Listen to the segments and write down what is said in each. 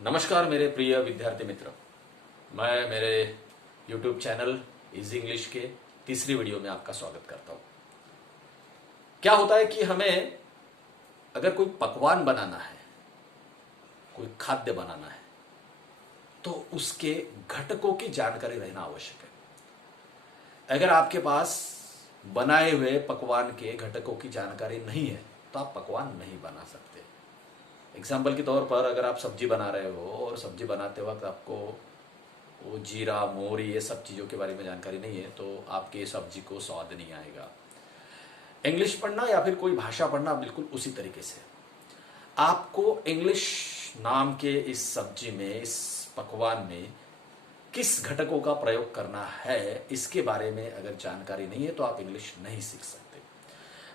नमस्कार मेरे प्रिय विद्यार्थी मित्र। मैं मेरे YouTube चैनल इजी इंग्लिश के तीसरी वीडियो में आपका स्वागत करता हूं। क्या होता है कि हमें अगर कोई पकवान बनाना है, कोई खाद्य बनाना है, तो उसके घटकों की जानकारी रहना आवश्यक है। अगर आपके पास बनाए हुए पकवान के घटकों की जानकारी नहीं है तो आप पकवान नहीं बना सकते। एग्जाम्पल के तौर पर अगर आप सब्जी बना रहे हो और सब्जी बनाते वक्त आपको वो जीरा मोहरी ये सब चीज़ों के बारे में जानकारी नहीं है तो आपके सब्जी को स्वाद नहीं आएगा। इंग्लिश पढ़ना या फिर कोई भाषा पढ़ना बिल्कुल उसी तरीके से आपको इंग्लिश नाम के इस सब्जी में, इस पकवान में किस घटकों का प्रयोग करना है, इसके बारे में अगर जानकारी नहीं है तो आप इंग्लिश नहीं सीख सकते।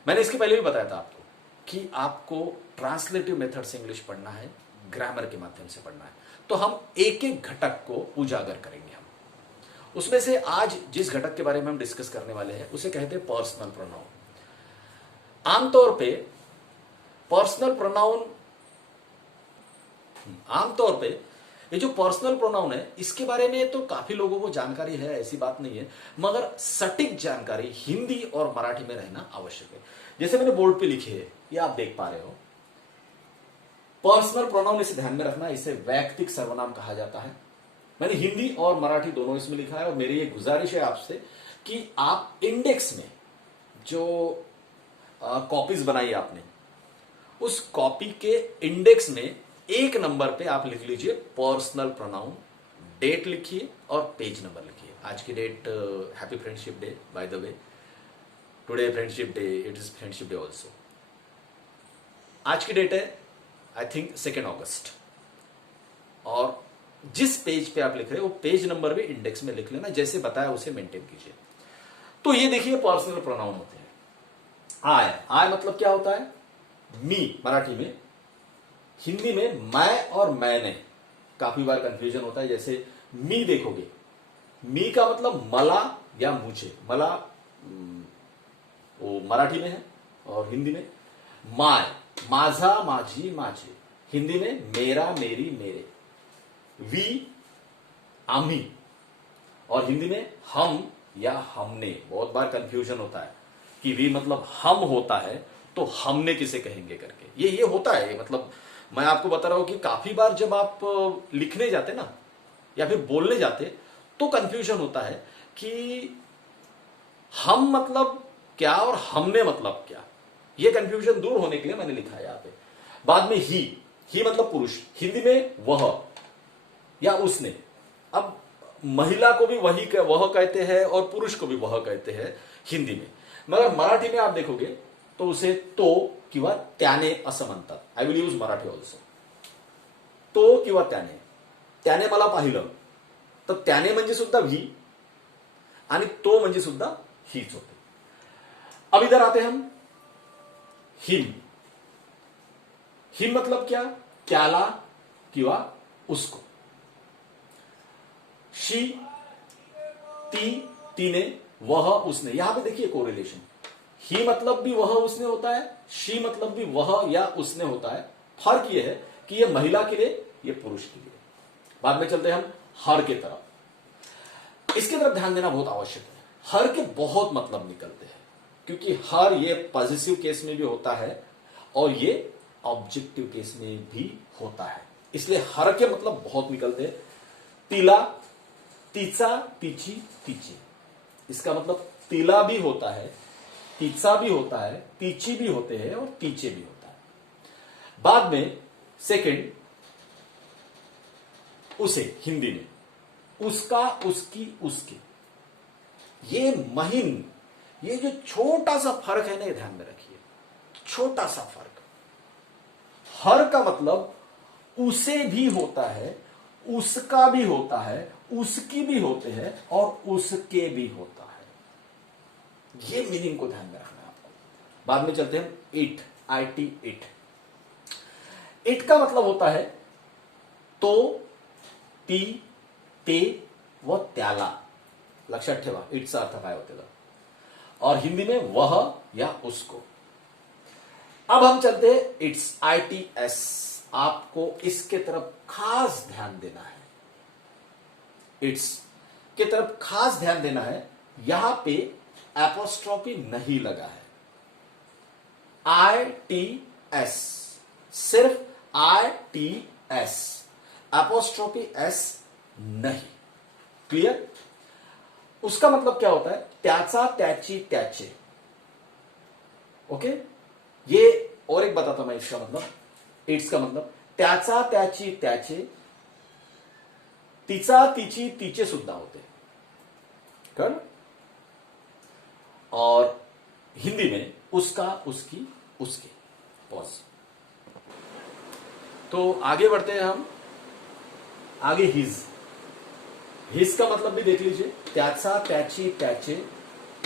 मैंने इसके पहले भी बताया था आपको कि आपको ट्रांसलेटिव मेथड से इंग्लिश पढ़ना है, ग्रामर के माध्यम से पढ़ना है। तो हम एक एक घटक को उजागर करेंगे। हम उसमें से आज जिस घटक के बारे में हम डिस्कस करने वाले हैं उसे कहते हैं पर्सनल प्रोनाउन। आमतौर पे पर्सनल प्रोनाउन ये जो पर्सनल प्रोनाउन है इसके बारे में तो काफी लोगों को जानकारी है, ऐसी बात नहीं है, मगर सटीक जानकारी हिंदी और मराठी में रहना आवश्यक है। जैसे मैंने बोर्ड पे लिखे है, ये आप देख पा रहे हो। पर्सनल प्रोनाउन इसे ध्यान में रखना, इसे वैयक्तिक सर्वनाम कहा जाता है। मैंने हिंदी और मराठी दोनों इसमें लिखा है और मेरी ये गुजारिश है आपसे कि आप इंडेक्स में जो कॉपीज बनाई आपने, उस कॉपी के इंडेक्स में एक नंबर पे आप लिख लीजिए पर्सनल प्रोनाउन, डेट लिखिए और पेज नंबर लिखिए। आज की date happy friendship day, by the way today friendship day, it is friendship day also. आज की डेट है आई थिंक 2 अगस्त, और जिस पेज पे आप लिख रहे हो वो पेज नंबर भी इंडेक्स में लिख लेना, जैसे बताया उसे मेंटेन कीजिए। तो ये देखिए पर्सनल प्रोनाउन होते हैं। आय मतलब क्या होता है? मी मराठी में, हिंदी में मैं और मैंने। काफी बार कंफ्यूजन होता है। जैसे मी देखोगे, मी का मतलब मला या मुझे। मला वो मराठी में है और हिंदी में माय, माझा माझी माझे, हिंदी में मेरा मेरी मेरे। वी आम्ही, और हिंदी में हम या हमने। बहुत बार कंफ्यूजन होता है कि वी मतलब हम होता है तो हमने किसे कहेंगे करके। ये होता है। मतलब मैं आपको बता रहा हूं कि काफी बार जब आप लिखने जाते ना या फिर बोलने जाते तो कंफ्यूजन होता है कि हम मतलब क्या और हमने मतलब क्या। ये कंफ्यूजन दूर होने के लिए मैंने लिखा है यहां पे। बाद में ही मतलब पुरुष, हिंदी में वह या उसने। अब महिला को भी वह कहते हैं और पुरुष को भी वह कहते हैं हिंदी में, मगर मराठी में आप देखोगे तो उसे तो किंवा त्याने असं म्हणतात। I will use Marathi also. तो किंवा त्याने मला पाहिलं, तर त्याने म्हणजे सुद्धा ही आणि तो म्हणजे सुद्धा हीच होते। अब इधर आते हम हिम मतलब क्या? त्याला किंवा उसको। शी, ती, तीने, वह, उसने। यहां पे देखिए कोरिलेशन। ही मतलब भी वह उसने होता है, शी मतलब भी वह या उसने होता है। फर्क यह है कि यह महिला के लिए, यह पुरुष के लिए। बाद में चलते हैं हम हर के तरफ। इसके तरफ ध्यान देना बहुत आवश्यक है। हर के बहुत मतलब निकलते हैं, क्योंकि हर ये पॉजिटिव केस में भी होता है और ये ऑब्जेक्टिव केस में भी होता है। इसलिए हर के मतलब बहुत निकलते हैं। तिला, तिचा, तिची, तिची। इसका मतलब तिला भी होता है, तिचा भी होता है, तिची भी होते हैं और तीचे भी होता है। बाद में सेकंड उसे, हिंदी में उसका, उसकी, उसके। ये महीन, ये जो छोटा सा फर्क है ना, ये ध्यान में रखिए। छोटा सा फर्क। हर का मतलब उसे भी होता है, उसका भी होता है, उसकी भी होते हैं और उसके भी होता है। ये मीनिंग को ध्यान में रखना है आपको। बाद में चलते हैं इट, IT, इट। इट का मतलब होता है तो, ती, ते व त्याला। लक्षात ठेवा इटचा अर्थ काय होते। और हिंदी में वह या उसको। अब हम चलते हैं इट्स, ITS। आपको इसके तरफ खास ध्यान देना है, इट्स के तरफ खास ध्यान देना है। यहां पे एपोस्ट्रोफी नहीं लगा है, ITS, सिर्फ ITS, एपोस्ट्रोफी S नहीं। क्लियर? उसका मतलब क्या होता है? त्याचा, त्याची, त्याचे। ओके, ये और एक बताता मैं इसका मतलब, इट्स का मतलब त्याचा, त्याची, त्याचे, तिचा, तिची, तिचे सुद्धा होते कर। और हिंदी में उसका, उसकी, उसके। पॉज। तो आगे बढ़ते हैं हम। आगे हिज का मतलब भी देख लीजिए, त्याचा, त्याची, त्याचे,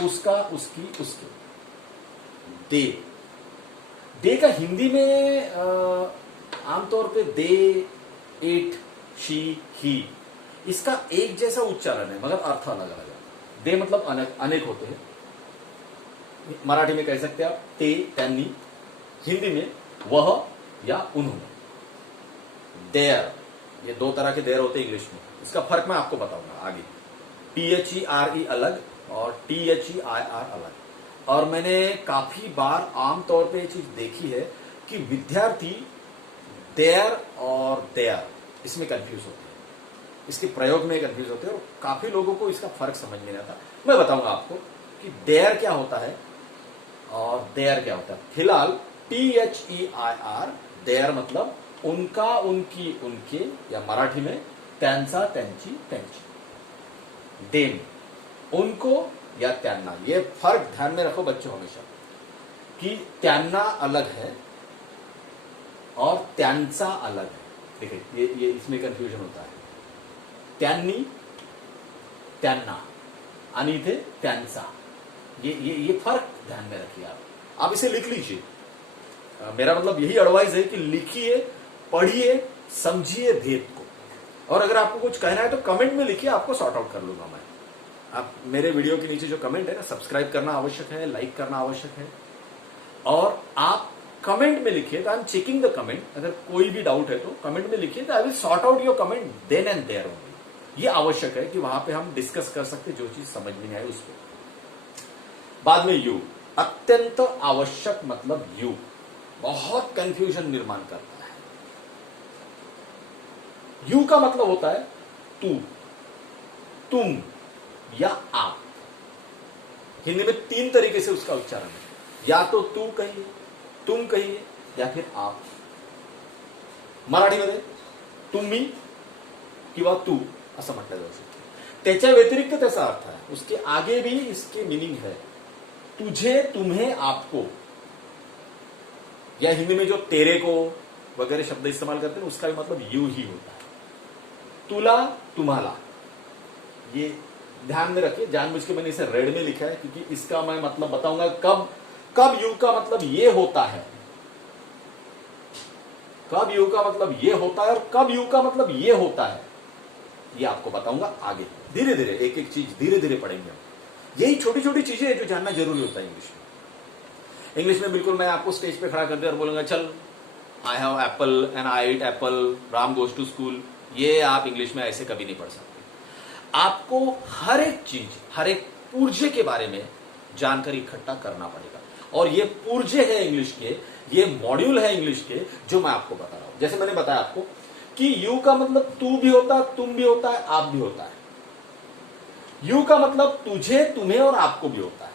उसका, उसकी, उसके। दे का हिंदी में आमतौर पे दे, इट, शी, ही, इसका एक जैसा उच्चारण है मगर अर्थ अलग अलग है। दे मतलब अनेक होते हैं। मराठी में कह सकते हैं आप ते, त्यांनी। हिंदी में वह या उन्होंने। देयर, ये दो तरह के देयर होते हैं इंग्लिश में। इसका फर्क मैं आपको बताऊंगा आगे। THERE अलग और THEIR अलग। और मैंने काफी बार आमतौर पे ये चीज देखी है कि विद्यार्थी देयर और देयर इसमें कंफ्यूज होते हैं, इसके प्रयोग में कंफ्यूज होते हैं और काफी लोगों को इसका फर्क समझ में नहीं आता। मैं बताऊंगा आपको कि देयर क्या होता है और देयर क्या होता है। फिलहाल THEIR, देयर मतलब उनका, उनकी, उनके, या मराठी में त्यांचा, त्यांची, त्यांची। देम उनको या त्यांना। ये फर्क ध्यान में रखो बच्चों हमेशा कि त्यांना अलग है और त्यांचा अलग है। देखिए ये इसमें कंफ्यूजन होता है। त्यांनी, त्यांना आणि इथे त्यांचा, ये फर्क ध्यान में रखिए आप इसे लिख लीजिए। मेरा मतलब यही एडवाइस है कि लिखिए, पढ़िए, समझिए भेद को। और अगर आपको कुछ कहना है तो कमेंट में लिखिए, आपको सॉर्ट आउट कर लूंगा मैं। आप मेरे वीडियो के नीचे जो कमेंट है ना, सब्सक्राइब करना आवश्यक है, लाइक करना आवश्यक है। और आप कमेंट में लिखिए, I am checking the comment. अगर कोई भी डाउट है तो कमेंट में लिखिए, I will sort out your comment then and there only. ये आवश्यक है कि वहां पे हम डिस्कस कर सकते, जो चीज समझ में नहीं आए उसको। बाद में यू, अत्यंत आवश्यक मतलब यू बहुत कंफ्यूजन निर्माण करता है। यू का मतलब होता है तू, तुम या आप। हिंदी में 3 तरीके से उसका उच्चारण है, या तो तू कहिए, तुम कहिए, या फिर आप। मराठीमध्ये तुम्ही किंवा तू असं म्हटलं जाऊ शकतं। त्याच्या व्यतिरिक्त त्याचा अर्थ है, उसके आगे भी इसके मीनिंग है। तुझे, तुम्हें, आपको, या हिंदी में जो तेरे को वगैरह शब्द इस्तेमाल करते हैं उसका भी मतलब यू ही होता है। तुला, तुम्हारा, ये ध्यान में रखिए। जानबूझ के मैंने इसे रेड में लिखा है क्योंकि इसका मैं मतलब बताऊंगा कब यू का मतलब ये होता है, कब यू का मतलब ये होता है और कब यू का मतलब ये होता है, ये आपको बताऊंगा आगे। धीरे धीरे एक एक चीज धीरे धीरे पढ़ेंगे हम। यही छोटी छोटी चीजें हैं जो जानना जरूरी होता है इंग्लिश में। बिल्कुल मैं आपको स्टेज पे खड़ा कर दिया और बोलूंगा चल I have apple and I eat apple, Ram goes to school, ये आप इंग्लिश में ऐसे कभी नहीं पढ़ सकते। आपको हर एक चीज, हर एक पुर्जे के बारे में जानकारी इकट्ठा करना पड़ेगा। और ये पुर्जे है इंग्लिश के, ये मॉड्यूल है इंग्लिश के जो मैं आपको बता रहा हूं। जैसे मैंने बताया आपको कि यू का मतलब तू भी होता है, तुम भी होता है, आप भी होता है। यू का मतलब तुझे, तुम्हें और आपको भी होता है।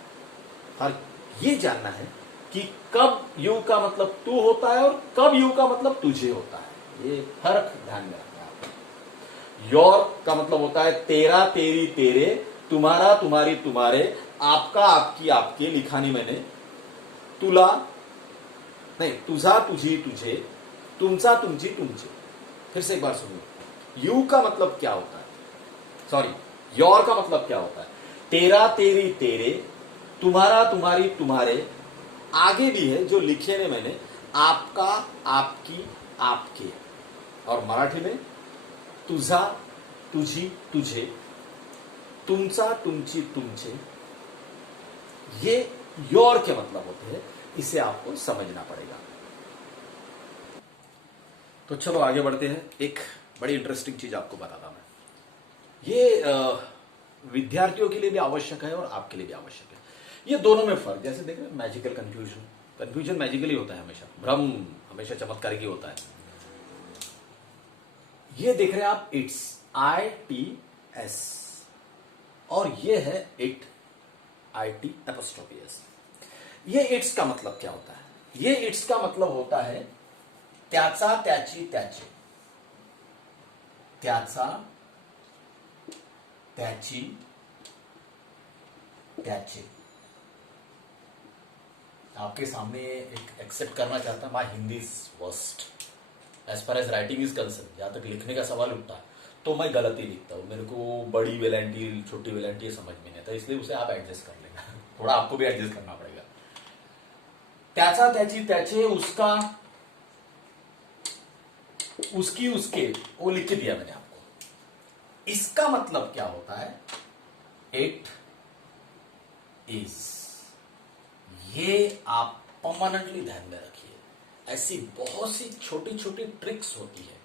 और ये जानना है कि कब यू का मतलब तू होता है और कब यू का मतलब तुझे होता है। ये फर्क ध्यान में रखना है आपको। योर का मतलब होता है तेरा, तेरी, तेरे, तुम्हारा, तुम्हारी, तुम्हारे, आपका, आपकी, आपके। लिखा नहीं मैंने। तुला नहीं, तुझा, तुझी, तुझे, तुमचा, तुमची, तुमचे। फिर से एक बार सुनिए, यू का मतलब क्या होता है, सॉरी योर का मतलब क्या होता है? तेरा, तेरी, तेरे, तुम्हारा, तुम्हारी, तुम्हारे, आगे भी है जो लिखे ने मैंने, आपका, आपकी, आपके। और मराठी में तुझा, तुझी, तुझे, तुमचा, तुमची, तुमचे, ये योर के मतलब होते हैं। इसे आपको समझना पड़ेगा। तो चलो आगे बढ़ते हैं। एक बड़ी इंटरेस्टिंग चीज आपको बताता मैं। ये विद्यार्थियों के लिए भी आवश्यक है और आपके लिए भी आवश्यक है। ये दोनों में फर्क, जैसे देख रहे हैं मैजिकल कंफ्यूजन, कंफ्यूजन मैजिकली होता है हमेशा, भ्रम हमेशा चमत्कारी ही होता है। ये देख रहे हैं आप, इट्स ITS, और ये है इट, IT''S। ये इट्स का मतलब क्या होता है? ये इट्स का मतलब होता है त्याचा, त्याची, त्याचे, त्याचा, त्याची, त्याचे। आपके सामने एक एक्सेप्ट करना चाहता, my Hindi is worst as far as writing is concern. जहां तक लिखने का सवाल उठता है तो मैं गलत ही लिखता हूं। मेरे को बड़ी वेलेंटी छोटी वेलेंटी समझ में नहीं आता, इसलिए उसे आप एडजस्ट कर लेना। थोड़ा आपको भी एडजस्ट करना पड़ेगा। त्याचा, त्याची, त्याचे, उसका, उसकी, उसके, वो लिख के दिया मैंने आपको। इसका मतलब क्या होता है? It is. ये आप परमानेंटली ध्यान में रखिए। ऐसी बहुत सी छोटी छोटी ट्रिक्स होती है,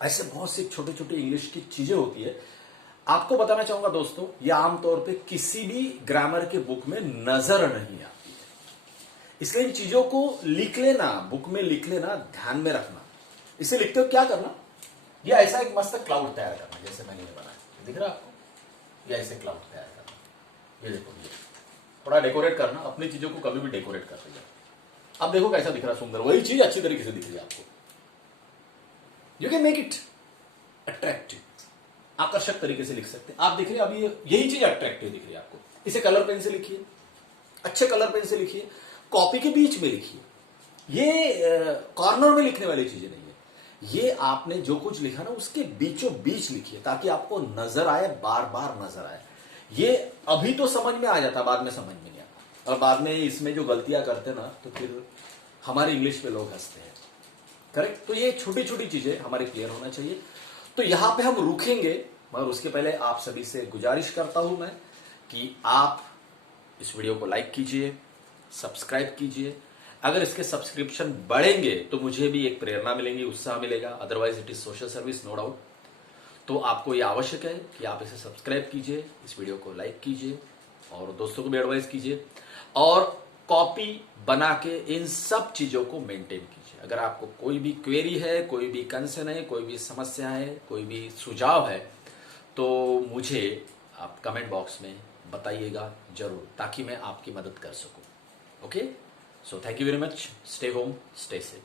ऐसे बहुत सी छोटी छोटी इंग्लिश की चीजें होती है। आपको बताना चाहूंगा दोस्तों, ये आमतौर पे किसी भी ग्रामर के बुक में नजर नहीं आती है। इसलिए इन चीजों को लिख लेना, बुक में लिख लेना, ध्यान में रखना। इसे लिखते हो क्या करना, ये ऐसा एक मस्त क्लाउड तैयार करना, जैसे मैंने ये बनाया, दिख रहा है आपको? ये ऐसे क्लाउड तैयार करना। ये देखो, ये थोड़ा डेकोरेट करना, अपनी चीजों को कभी भी डेकोरेट कर दीजिए। अब देखो कैसा दिख रहा है, सुंदर। वही चीज अच्छी तरीके से दिख रही है आपको। You can make it attractive, आकर्षक तरीके से लिख सकते हैं। आप देख रहे हैं अभी यही चीज अट्रैक्टिव दिख रही है आपको। इसे कलर पेन से लिखिए, अच्छे कलर पेन से लिखिए, कॉपी के बीच में लिखिए। ये कॉर्नर में लिखने वाली चीजें नहीं है। ये आपने जो कुछ लिखा ना, उसके बीचों बीच लिखिए, ताकि आपको नजर आए, बार बार नजर आए। ये अभी तो समझ में आ जाता, बाद में समझ में नहीं आता। और बाद में इसमें जो गलतियां करते ना, तो फिर हमारी इंग्लिश पे लोग हंसते हैं। करेक्ट? तो ये छोटी छोटी चीजें हमारे क्लियर होना चाहिए। तो यहां पे हम रुकेंगे, मगर उसके पहले आप सभी से गुजारिश करता हूं मैं कि आप इस वीडियो को लाइक कीजिए, सब्सक्राइब कीजिए। अगर इसके सब्सक्रिप्शन बढ़ेंगे तो मुझे भी एक प्रेरणा मिलेगी, उत्साह मिलेगा। Otherwise it is social service, no doubt. तो आपको ये आवश्यक है कि आप इसे सब्सक्राइब कीजिए, इस वीडियो को लाइक कीजिए और दोस्तों को भी एडवाइस कीजिए, और कॉपी बना के इन सब चीजों को मेंटेन कीजिए। अगर आपको कोई भी क्वेरी है, कोई भी कंसर्न है, कोई भी समस्या है, कोई भी सुझाव है, तो मुझे आप कमेंट बॉक्स में बताइएगा जरूर, ताकि मैं आपकी मदद कर सकूं। Okay, so thank you very much. Stay home, stay safe.